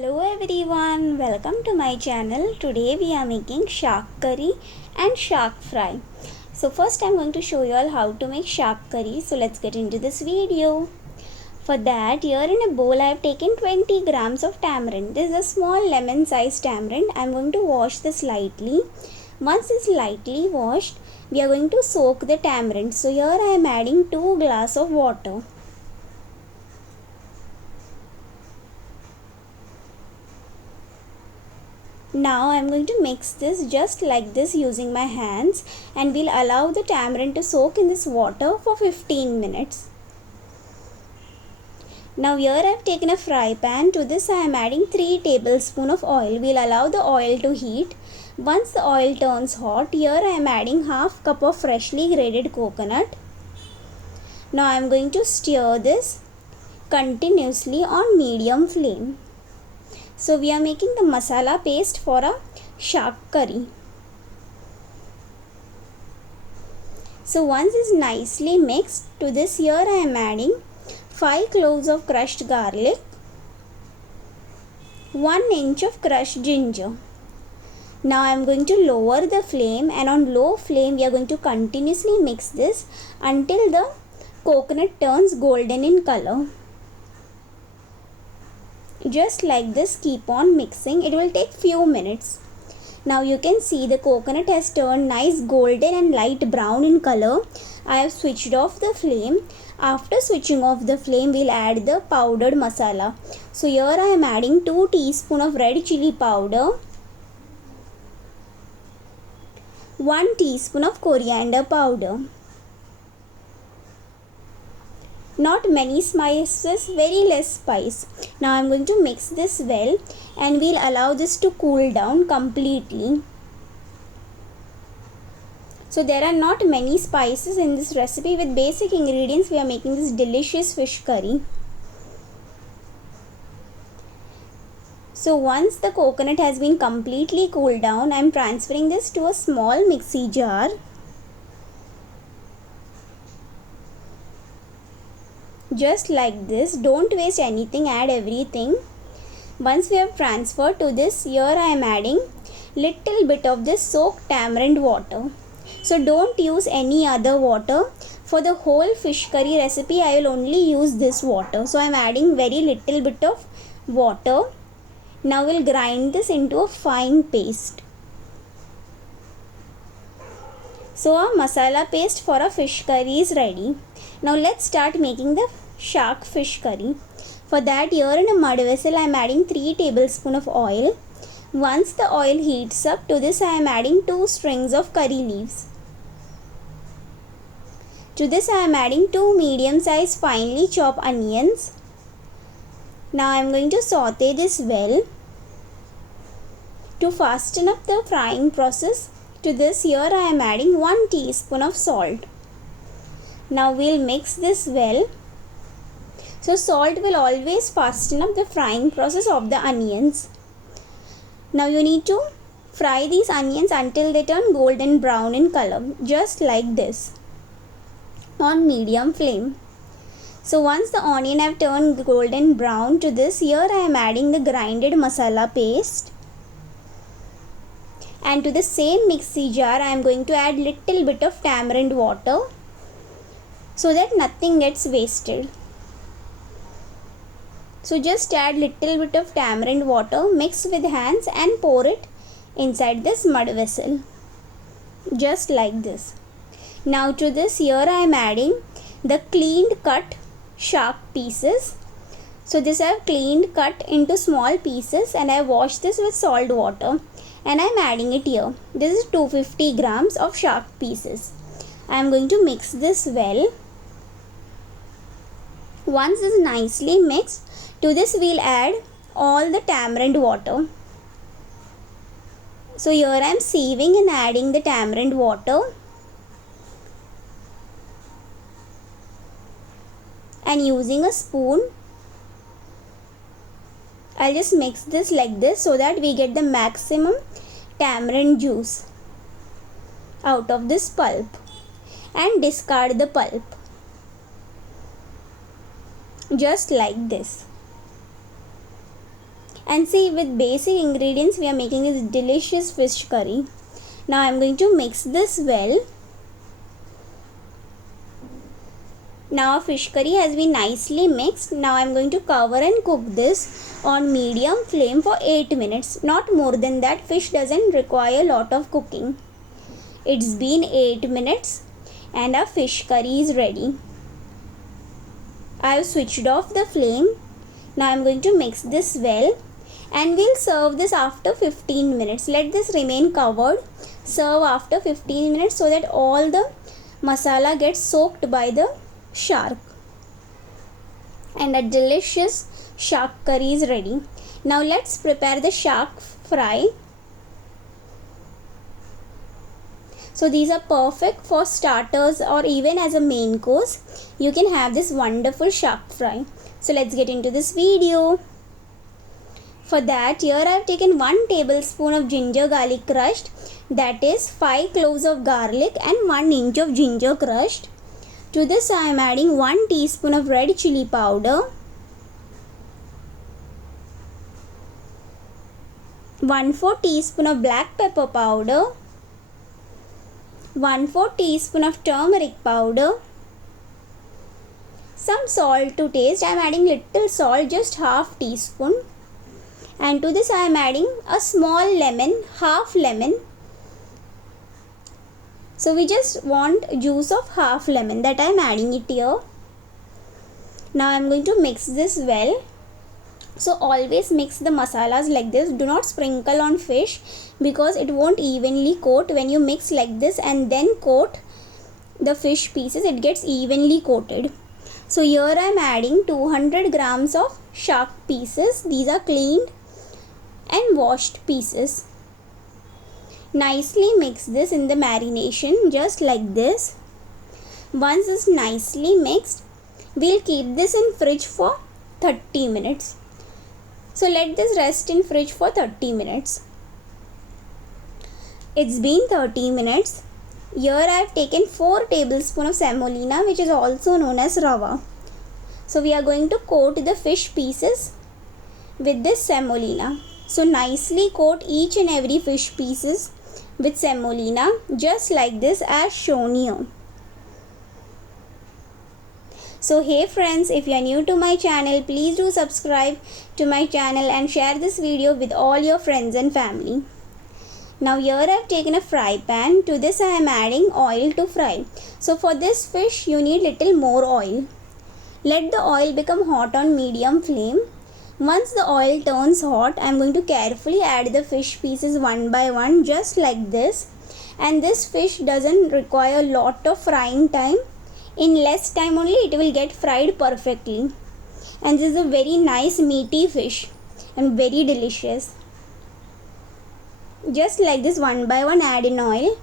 Hello everyone, welcome to my channel. Today we are making shark curry and shark fry. So first I'm going to show you all how to make shark curry. So let's get into this video. For that, here in a bowl I have taken 20 grams of tamarind. This is a small lemon sized tamarind. I'm going to wash this lightly. Once it's lightly washed, we are going to soak the tamarind. So here I am adding 2 glasses of water. Now I am going to mix this just like this using my hands, and we'll allow the tamarind to soak in this water for 15 minutes. Now here I have taken a fry pan. To this I am adding 3 tablespoons of oil. We'll allow the oil to heat. Once the oil turns hot, here I am adding half cup of freshly grated coconut. Now I am going to stir this continuously on medium flame. So we are making the masala paste for a shark curry. So once it's nicely mixed, to this here I am adding 5 cloves of crushed garlic, 1 inch of crushed ginger. Now I am going to lower the flame, and on low flame we are going to continuously mix this until the coconut turns golden in color. Just like this, keep on mixing. It will take few minutes. Now you can see the coconut has turned nice golden and light brown in color. I have switched off the flame. After switching off the flame, we'll add the powdered masala. So here I am adding 2 teaspoons of red chili powder, 1 teaspoon of coriander powder. Not many spices, very less spice. Now I am going to mix this well, and we'll allow this to cool down completely. So there are not many spices in this recipe. With basic ingredients we are making this delicious fish curry. So once the coconut has been completely cooled down, I am transferring this to a small mixie jar. Just like this, don't waste anything, add everything. Once we have transferred to this, here I am adding little bit of this soaked tamarind water. So don't use any other water. For the whole fish curry recipe I will only use this water. So I am adding very little bit of water. Now we'll grind this into a fine paste. So our masala paste for a fish curry is ready. Now let's start making the shark fish curry. For that, here in a mud vessel I am adding 3 tablespoons of oil. Once the oil heats up, to this I am adding 2 strings of curry leaves. To this I am adding 2 medium sized finely chopped onions. Now I am going to saute this well. To fasten up the frying process, to this here I am adding 1 teaspoon of salt. Now we'll mix this well. So salt will always fasten up the frying process of the onions. Now you need to fry these onions until they turn golden brown in color, just like this, on medium flame. So once the onion have turned golden brown, to this here I am adding the grinded masala paste. And to the same mixie jar I am going to add little bit of tamarind water, so that nothing gets wasted. So just add little bit of tamarind water, mix with hands and pour it inside this mud vessel. Just like this. Now to this here I am adding the cleaned cut shark pieces. So this I have cleaned cut into small pieces, and I have washed this with salt water, and I am adding it here. This is 250 grams of shark pieces. I am going to mix this well. Once this is nicely mixed, to this we'll add all the tamarind water. So here I am sieving and adding the tamarind water, and using a spoon I'll just mix this like this, so that we get the maximum tamarind juice out of this pulp, and discard the pulp. Just like this. And see, with basic ingredients we are making this delicious fish curry. Now I am going to mix this well. Now our fish curry has been nicely mixed. Now I am going to cover and cook this on medium flame for 8 minutes. Not more than that. Fish doesn't require a lot of cooking. It's been 8 minutes and our fish curry is ready. I have switched off the flame. Now I am going to mix this well and we'll serve this after 15 minutes. Let this remain covered. Serve after 15 minutes so that all the masala gets soaked by the shark. And a delicious shark curry is ready. Now let's prepare the shark fry. So these are perfect for starters or even as a main course. You can have this wonderful shark fry. So let's get into this video. For that, here I have taken 1 tablespoon of ginger garlic crushed. That is 5 cloves of garlic and 1 inch of ginger crushed. To this I am adding 1 teaspoon of red chili powder, 1/4 teaspoon of black pepper powder, 1/4 teaspoon of turmeric powder, some salt to taste. I am adding little salt, just half teaspoon. And to this I am adding a small lemon, half lemon. So we just want juice of half lemon, that I am adding it here. Now I am going to mix this well. So always mix the masalas like this. Do not sprinkle on fish because it won't evenly coat. When you mix like this and then coat the fish pieces, it gets evenly coated. So here I am adding 200 grams of shark pieces. These are cleaned and washed pieces. Nicely mix this in the marination just like this. Once it's nicely mixed, we'll keep this in fridge for 30 minutes. So let this rest in fridge for 30 minutes. It's been 30 minutes. Here I have taken 4 tablespoons of semolina, which is also known as rava. So we are going to coat the fish pieces with this semolina. So nicely coat each and every fish pieces with semolina just like this as shown here. So hey friends, if you are new to my channel, please do subscribe to my channel and share this video with all your friends and family. Now here I have taken a fry pan. To this I am adding oil to fry. So for this fish you need little more oil. Let the oil become hot on medium flame. Once the oil turns hot, I am going to carefully add the fish pieces one by one just like this. And this fish doesn't require a lot of frying time. In less time only it will get fried perfectly. And this is a very nice meaty fish and very delicious. Just like this, one by one add in oil.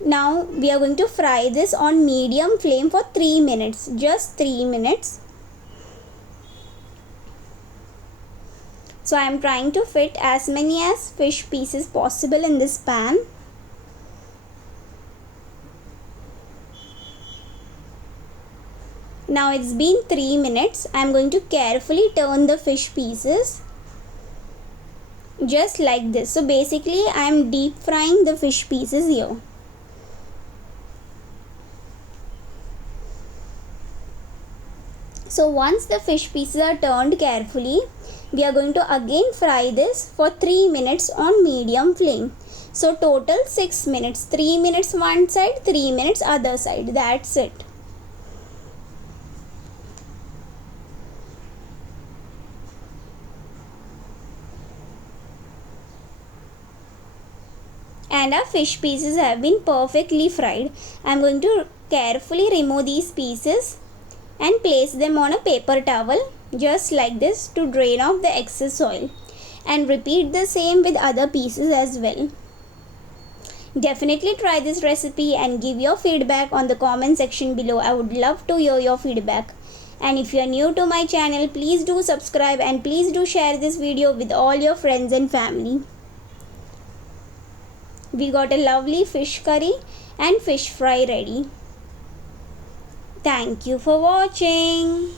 Now we are going to fry this on medium flame for 3 minutes. Just 3 minutes. So I am trying to fit as many as fish pieces possible in this pan. Now it's been 3 minutes. I am going to carefully turn the fish pieces just like this. So basically I am deep frying the fish pieces here. So once the fish pieces are turned carefully, we are going to again fry this for 3 minutes on medium flame. So total 6 minutes. 3 minutes one side, 3 minutes other side. That's it. And our fish pieces have been perfectly fried. I am going to carefully remove these pieces and place them on a paper towel just like this to drain off the excess oil, and repeat the same with other pieces as well. Definitely try this recipe and give your feedback on the comment section below. I would love to hear your feedback. And if you are new to my channel, please do subscribe and please do share this video with all your friends and family. We got a lovely fish curry and fish fry ready. Thank you for watching.